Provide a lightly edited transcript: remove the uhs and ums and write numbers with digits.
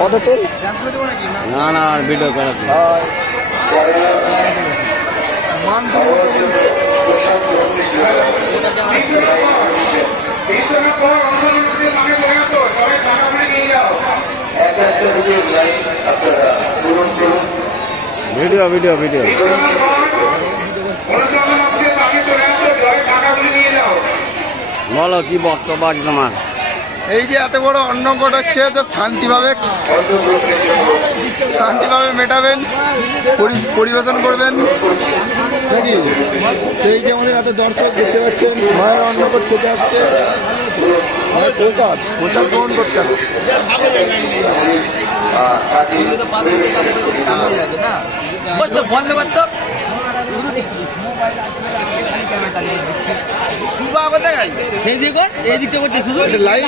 কত তেল? না না আর ভিডিও করাতে ভিডিও ভিডিও ভিডিও বলো কি বক্তব্য আছে তোমার? এই যে এত বড় অন্নকট হচ্ছে, তো শান্তিভাবে মেটাবেন, পরিবেশন করবেন নাকি? সেই যে আমাদের এত দর্শক দেখতে পাচ্ছেন, মায়ের অন্নকট খেতে আসছে, মায়ের প্রসাদ গ্রহণ করতে আসছে। সেই দিক এই দিকটা করছে শুধু লাইভ